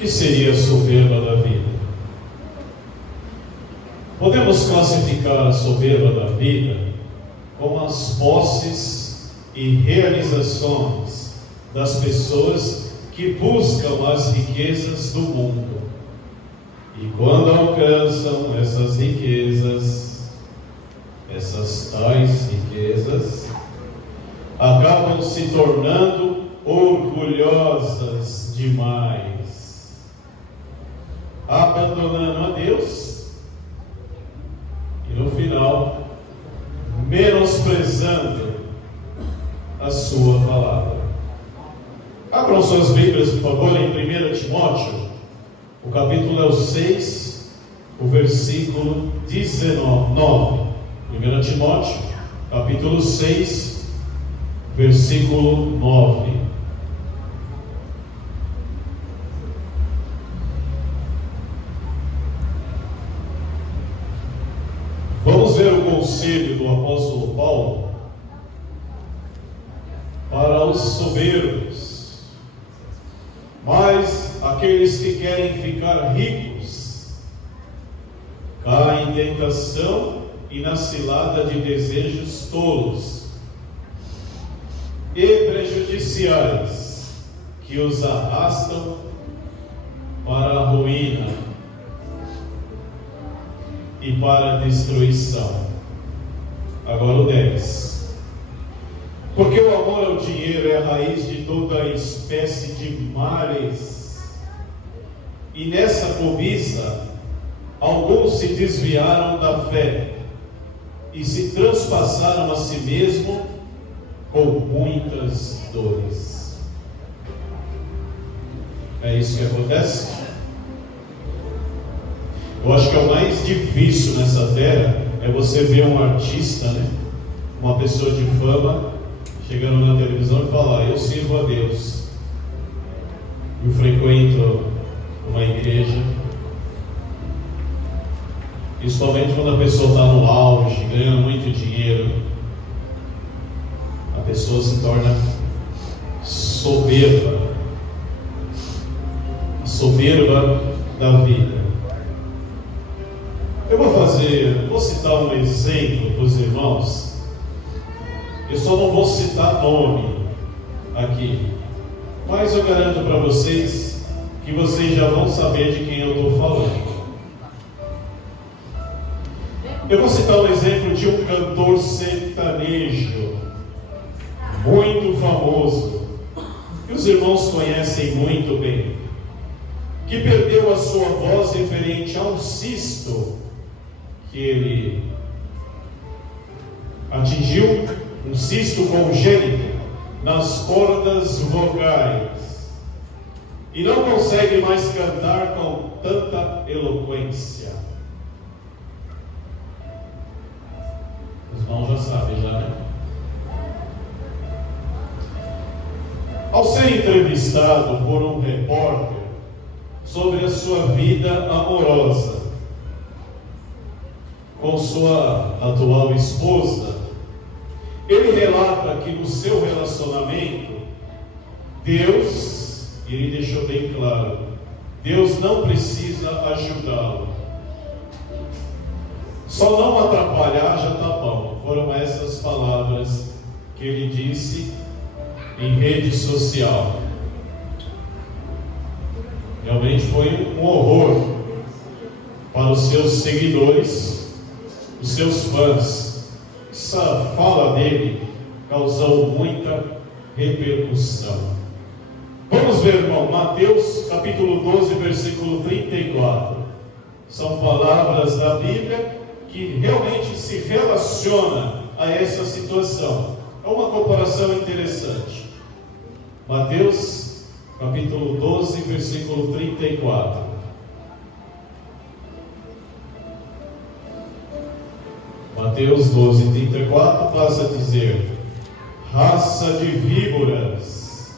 que seria a soberba da vida? Podemos classificar a soberba da vida como as posses e realizações das pessoas que buscam as riquezas do mundo. E quando alcançam essas riquezas, essas tais riquezas, acabam se tornando orgulhosas demais, abandonando a Deus e no final menosprezando a sua palavra. Abram suas Bíblias, por favor, em 1 Timóteo, o capítulo é o 6, o versículo 19. 1 Timóteo, capítulo 6, versículo 9. Vamos ver o conselho do apóstolo Paulo para os soberbos. Mas aqueles que querem ficar ricos caem em tentação e na cilada de desejos tolos e prejudiciais que os arrastam para a ruína e para a destruição. Agora o 10. Porque o amor ao dinheiro é a raiz de toda espécie de males. E nessa cobiça, alguns se desviaram da fé e se transpassaram a si mesmo com muitas dores. É isso que acontece? Eu acho que é o mais difícil nessa terra é você ver um artista, uma pessoa de fama, chegando na televisão e falar: eu sirvo a Deus, eu frequento uma igreja. E somente quando a pessoa está no auge, ganhando muito dinheiro, a pessoa se torna soberba, a soberba da vida. Eu vou citar um exemplo para os irmãos. Eu só não vou citar nome aqui, mas eu garanto para vocês que vocês já vão saber de quem eu estou falando. Eu vou citar um exemplo de um cantor sertanejo muito famoso, que os irmãos conhecem muito bem, que perdeu a sua voz referente a um cisto que ele atingiu, um cisto congênito nas cordas vocais, e não consegue mais cantar com tanta eloquência. Os irmãos já sabem, né? Ao ser entrevistado por um repórter sobre a sua vida amorosa com sua atual esposa, ele relata que no seu relacionamento, Deus, e ele deixou bem claro, Deus não precisa ajudá-lo. Só não atrapalhar já está bom. Foram essas palavras que ele disse em rede social. Realmente foi um horror para os seus seguidores, os seus fãs. Essa fala dele causou muita repercussão. Vamos ver, irmão, Mateus capítulo 12, versículo 34. São palavras da Bíblia que realmente se relaciona a essa situação. É uma comparação interessante. Mateus capítulo 12, versículo 34. Mateus 12, 34 passa a dizer: raça de víboras,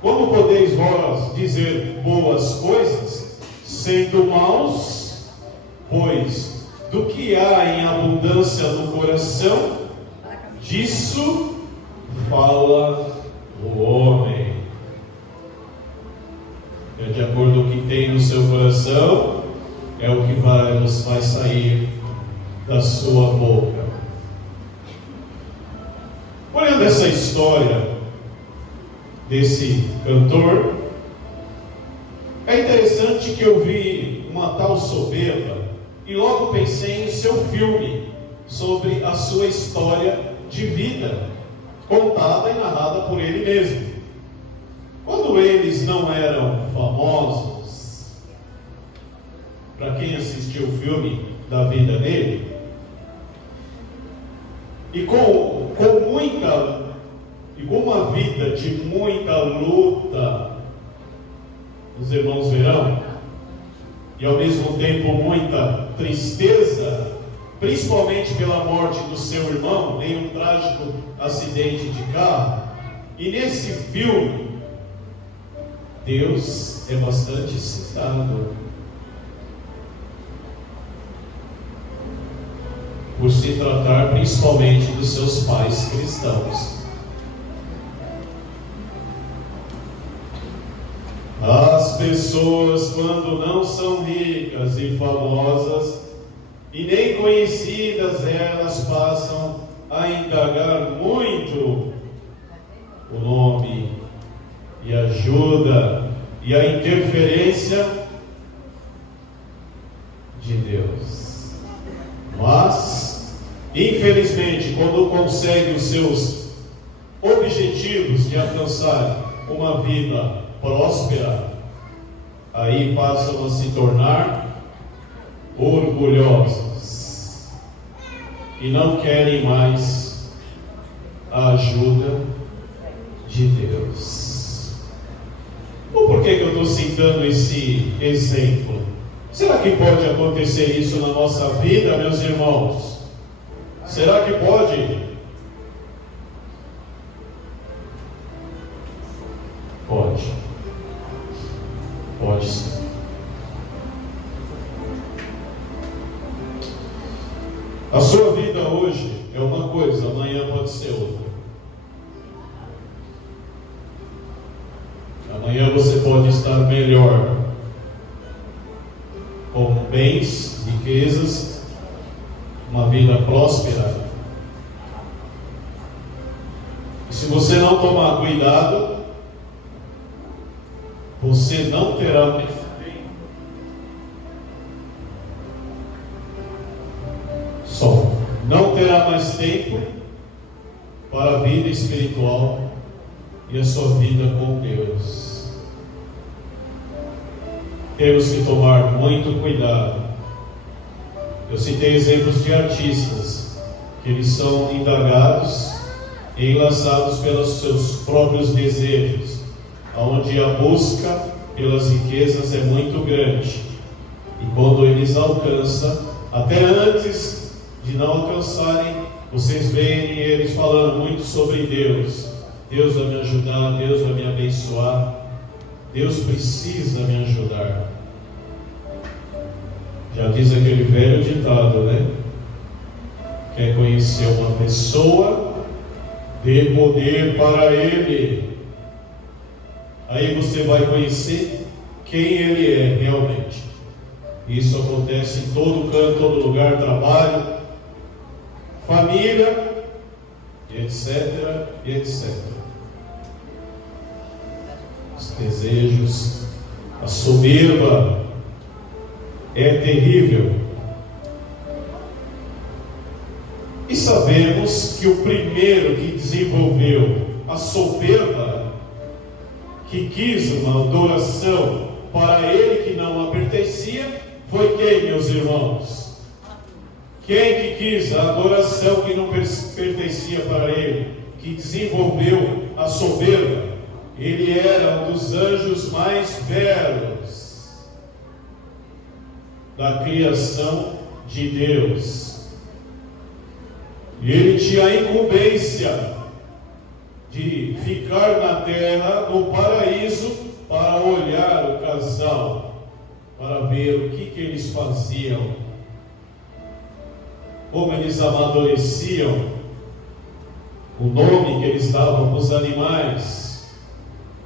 como podeis vós dizer boas coisas, sendo maus? Pois do que há em abundância no coração, disso fala o homem. É de acordo com o que tem no seu coração, é o que vai sair da sua boca. Olhando essa história desse cantor, é interessante que eu vi uma tal soberba e logo pensei em seu filme sobre a sua história de vida, contada e narrada por ele mesmo. Quando eles não eram famosos, para quem assistiu o filme da vida dele, e com uma vida de muita luta, os irmãos verão, e ao mesmo tempo muita tristeza, principalmente pela morte do seu irmão em um trágico acidente de carro. E nesse filme, Deus é bastante citado, por se tratar principalmente dos seus pais cristãos. As pessoas, quando não são ricas e famosas, e nem conhecidas, elas passam a indagar muito o nome e a ajuda e a interferência de Deus. Mas, infelizmente, quando consegue os seus objetivos de alcançar uma vida próspera, aí passam a se tornar orgulhosos e não querem mais a ajuda de Deus. Por que eu estou citando esse exemplo? Será que pode acontecer isso na nossa vida, meus irmãos? Será que pode? Pode. Pode sim. A sua vida hoje é uma coisa, amanhã pode ser outra. Amanhã você pode estar melhor, com bens, riquezas, uma vida próspera. E se você não tomar cuidado, você não terá mais tempo. Só não terá mais tempo para a vida espiritual e a sua vida com Deus. Temos que tomar muito cuidado. Eu citei exemplos de artistas que eles são indagados e enlaçados pelos seus próprios desejos, onde a busca pelas riquezas é muito grande. E quando eles alcançam, até antes de não alcançarem, vocês veem eles falando muito sobre Deus. Deus vai me ajudar, Deus vai me abençoar, Deus precisa me ajudar. Já diz aquele velho ditado, né? Quer conhecer uma pessoa, dê poder para ele. Aí você vai conhecer quem ele é realmente. Isso acontece em todo canto, todo lugar, trabalho, família, etc, etc. Os desejos, a soberba é terrível. E sabemos que o primeiro que desenvolveu a soberba, que quis uma adoração para ele que não a pertencia, foi quem, meus irmãos? Quem que quis a adoração que não pertencia para ele, que desenvolveu a soberba? Ele era um dos anjos mais belos da criação de Deus. E ele tinha a incumbência de ficar na terra, no paraíso, para olhar o casal, para ver o que eles faziam, como eles amadureciam, o nome que eles davam para os animais.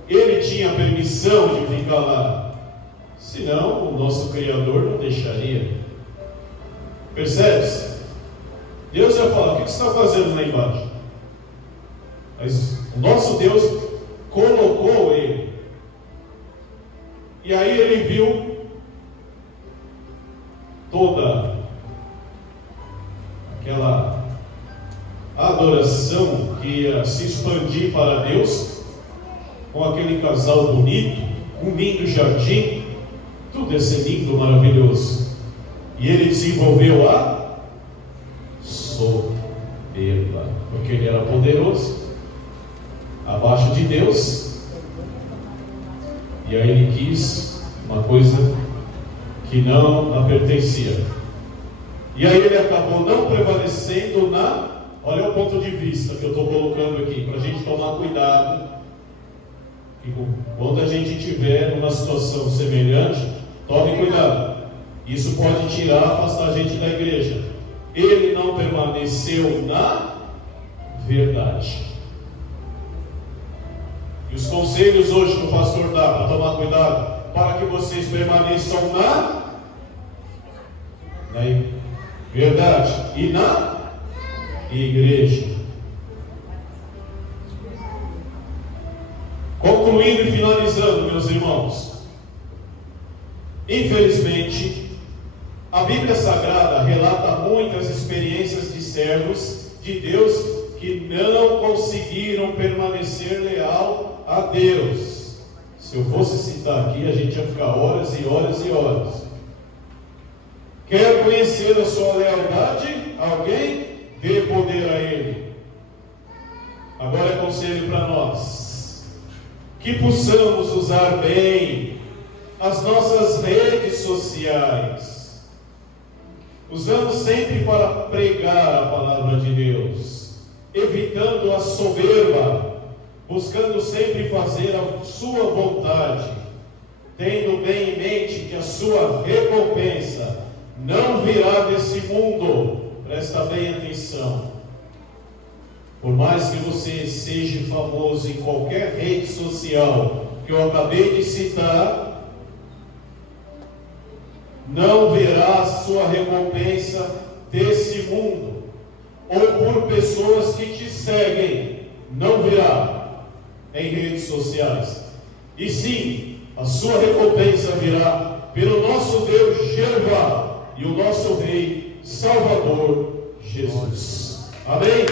Ele tinha permissão de ficar lá. Senão o nosso Criador não deixaria. Percebe-se? Deus já fala: o que você está fazendo lá embaixo? Mas o nosso Deus colocou ele. E aí ele viu toda aquela adoração que ia se expandir para Deus, com aquele casal bonito, um lindo jardim, tudo ia ser lindo, maravilhoso. E ele desenvolveu a soberba, porque ele era poderoso, abaixo de Deus. E aí ele quis uma coisa que não a pertencia. E aí ele acabou não prevalecendo na... Olha o ponto de vista que eu estou colocando aqui, para a gente tomar cuidado. E quando a gente estiver numa situação semelhante, tome cuidado. Isso pode tirar, afastar a gente da igreja. Ele não permaneceu na verdade. E os conselhos hoje que o pastor dá para tomar cuidado, para que vocês permaneçam na verdade e na igreja. Concluindo e finalizando, meus irmãos, infelizmente, a Bíblia Sagrada relata muitas experiências de servos de Deus que não conseguiram permanecer leal a Deus. Se eu fosse citar aqui, a gente ia ficar horas e horas e horas. Quer conhecer a sua lealdade? Alguém? Dê poder a Ele. Agora é conselho para nós, que possamos usar bem as nossas redes sociais, usando sempre para pregar a palavra de Deus, evitando a soberba, buscando sempre fazer a sua vontade, tendo bem em mente que a sua recompensa não virá desse mundo. Presta bem atenção. Por mais que você seja famoso em qualquer rede social que eu acabei de citar, não verá a sua recompensa desse mundo, ou por pessoas que te seguem, não virá em redes sociais. E sim, a sua recompensa virá pelo nosso Deus Jeová e o nosso Rei Salvador Jesus. Amém?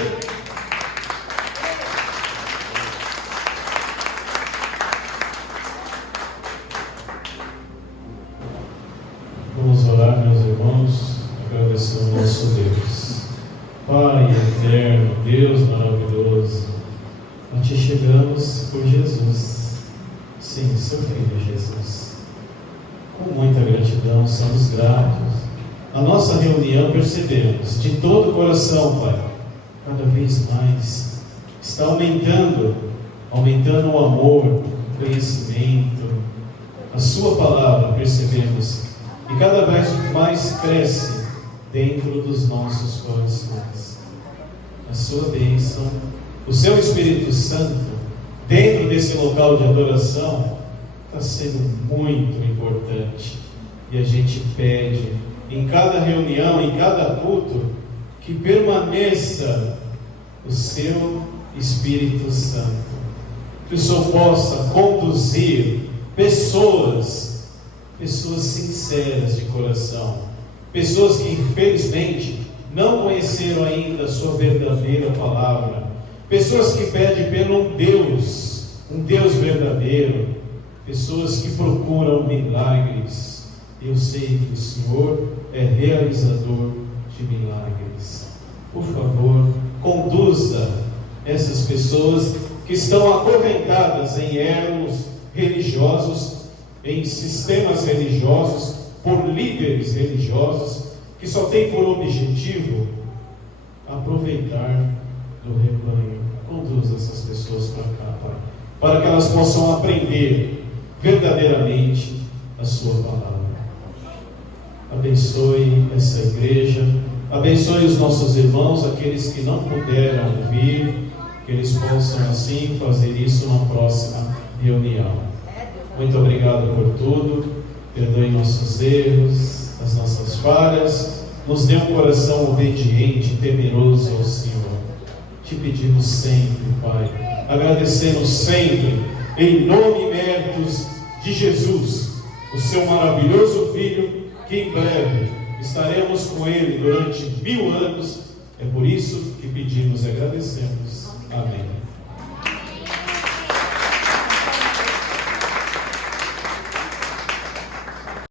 Vamos orar, meus irmãos, agradecer ao nosso Deus. Pai eterno, Deus maravilhoso, a Ti chegamos por Jesus, sim, Seu Filho Jesus. Com muita gratidão, somos gratos. A nossa reunião percebemos de todo o coração, Pai, cada vez mais está aumentando o amor, o conhecimento, a Sua palavra, percebemos, e cada vez mais cresce dentro dos nossos corações. A Sua bênção, o Seu Espírito Santo, dentro desse local de adoração, está sendo muito importante. E a gente pede, em cada reunião, em cada culto, que permaneça o Seu Espírito Santo, que o Senhor possa conduzir pessoas sinceras de coração, pessoas que infelizmente não conheceram ainda a Sua verdadeira palavra, pessoas que pedem pelo um Deus verdadeiro, pessoas que procuram milagres. Eu sei que o Senhor é realizador de milagres. Por favor, conduza essas pessoas que estão acorrentadas em elos religiosos, em sistemas religiosos, por líderes religiosos, que só têm por objetivo aproveitar do rebanho. Conduza essas pessoas para cá, Pai, para que elas possam aprender verdadeiramente a Sua palavra. Abençoe essa igreja, abençoe os nossos irmãos, aqueles que não puderam vir, que eles possam assim fazer isso na próxima reunião. Muito obrigado por tudo. Perdão. perdoe nossos erros, as nossas falhas, nos dê um coração obediente, temeroso ao Senhor. Te pedimos sempre, Pai, agradecendo sempre, em nome e méritos de Jesus, o seu maravilhoso Filho, que em breve estaremos com Ele durante 1000 anos. É por isso que pedimos e agradecemos. Amém.